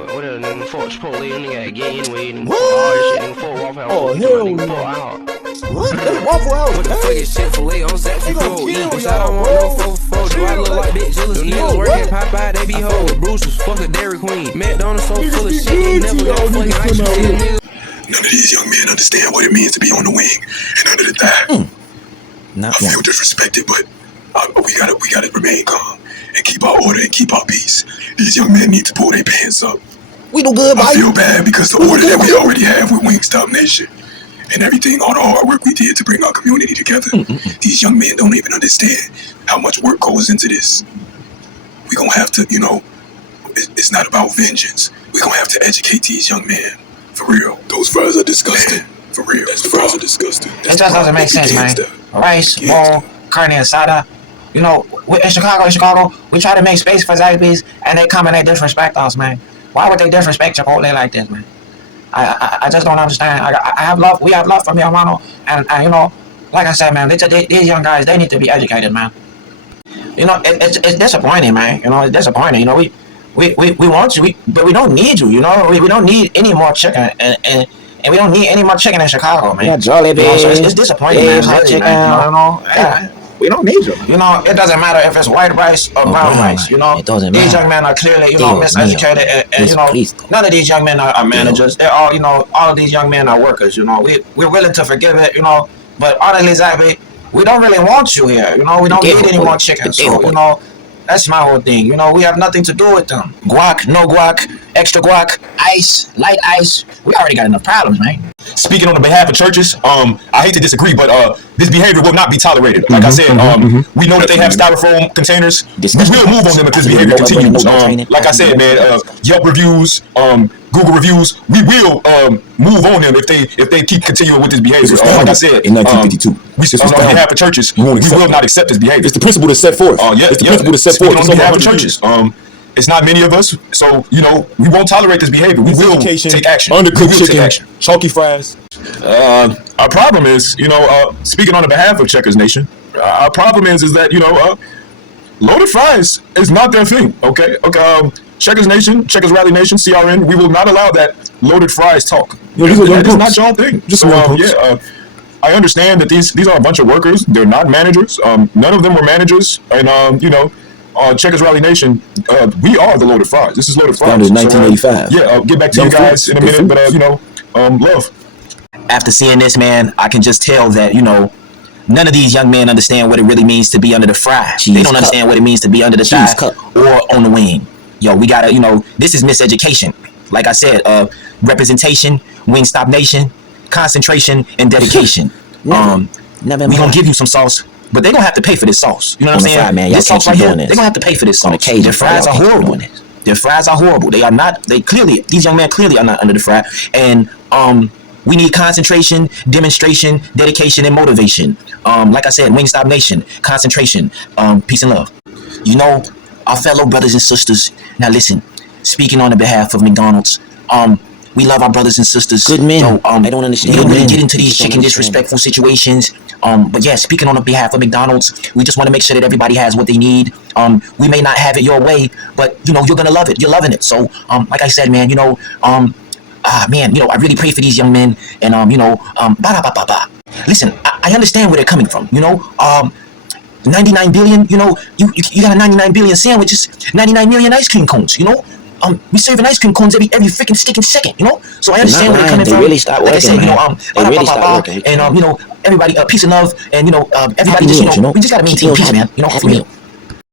What a nigga fuck Chipotle, nigga gain weight and What? all this shit, nigga fuck Waffle House. Oh, hell nigga no. fuck out. What? That Waffle House, What the fuck is Chick-fil-A on set They for gonna food? kill Bitch, y'all, I don't want bro. no 4-4. Do I look like Big Jealous? Yo, Niggas work what? at Popeye, they be hoes. Bruce's fuck a Dairy Queen. McDonald's so Niggas full of be shit, they good never to got y'all fucking niggas ice come out cream. here. Niggas None of these young men understand what it means to be on the wing and under the thigh. Not I feel one. disrespected, but we gotta remain calm and keep our order and keep our peace. These young men need to pull their pants up. We do good, I Mike. feel bad because the order that we already have with Wingstop Nation and everything, all the hard work we did to bring our community together, these young men don't even understand how much work goes into this. We gonna have to, it's not about vengeance. We gonna have to educate these young men. For real. Those fries are disgusting. For real. Those fries are disgusting. It just doesn't make sense, man. Rice, bowl, carne asada. You know, in Chicago, we try to make space for Zaxby's, and they come and they disrespect us, man. Why would they disrespect Chipotle like this, man? I just don't understand. I have love. We have love for mi hermano, and you know, like I said, man, these young guys, they need to be educated, man. You know, it's disappointing, man. You know, it's disappointing. You know, we want you, but we don't need you. You know, we don't need any more chicken, and we don't need any more chicken in Chicago, man. Yeah, Jollibee. You know, so it's disappointing, man. Hot Really, chicken. man. You know, yeah. We don't need you. You know, it doesn't matter if it's white rice or brown rice. You know, It doesn't these matter. young men are clearly, you Dios know, miseducated, mío. and you know, Please. none of these young men are managers. They're all, you know, all of these young men are workers. You know, we're willing to forgive it. You know, but honestly, Zachary, we don't really want you here. You know, we don't need any more chicken. So you know, that's my whole thing. You know, we have nothing to do with them. Guac, no guac, extra guac, ice, light ice. We already got enough problems, man. Speaking on the behalf of churches, I hate to disagree, but this behavior will not be tolerated. Like I said, we know that they have styrofoam containers. We will move on them if this behavior continues. Like I said, man, Yelp reviews, Google reviews, we will move on them if they keep continuing with this behavior. Like I said, in 1952, on behalf of churches, we will not accept this behavior. It's the principle that's set forth. It's the principle that's set forth. On behalf of churches, it's not many of us, so you know we won't tolerate this behavior. We will take action. Undercooked chicken, chalky fries. Our problem is, speaking on the behalf of Checkers Nation, our problem is that loaded fries is not their thing. Okay. Checkers Nation, Checkers Rally Nation, CRN, we will not allow that loaded fries talk. That is not your thing. I understand that these are a bunch of workers. They're not managers. None of them were managers, and Checkers Rally Nation, we are the loaded fries. This is loaded fries. Founded in 1985. I'll get back to you guys in a minute, but love. After seeing this, man, I can just tell that, you know, none of these young men understand what it really means to be under the fry. They don't understand what it means to be under the thigh or on the wing. Yo, we gotta, this is miseducation. Like I said, representation, Wingstop Nation, concentration, and dedication. We gonna give you some sauce, but they gonna have to pay for this sauce. You know what I'm saying? Man, this sauce right here, they gonna have to pay for this sauce. Their fries are horrible. Their fries are horrible. They are not. These young men clearly are not under the fry. And we need concentration, demonstration, dedication, and motivation. Like I said, Wingstop Nation, concentration, peace and love. You know, our fellow brothers and sisters. Now listen, speaking on the behalf of McDonald's, we love our brothers and sisters. Good men. So, I don't understand. We don't really get into these chicken disrespectful situations. But yeah, speaking on the behalf of McDonald's, we just want to make sure that everybody has what they need. We may not have it your way, but you're gonna love it. You're loving it. So, like I said, man, I really pray for these young men, and Listen, I understand where they're coming from. 99 billion. You got a 99 billion sandwiches, 99 million ice cream cones. We serving ice cream cones every freaking sticking second. So I understand where they're coming from. Really start working, and everybody, peace and love, and everybody just we just gotta maintain peace, man. For real.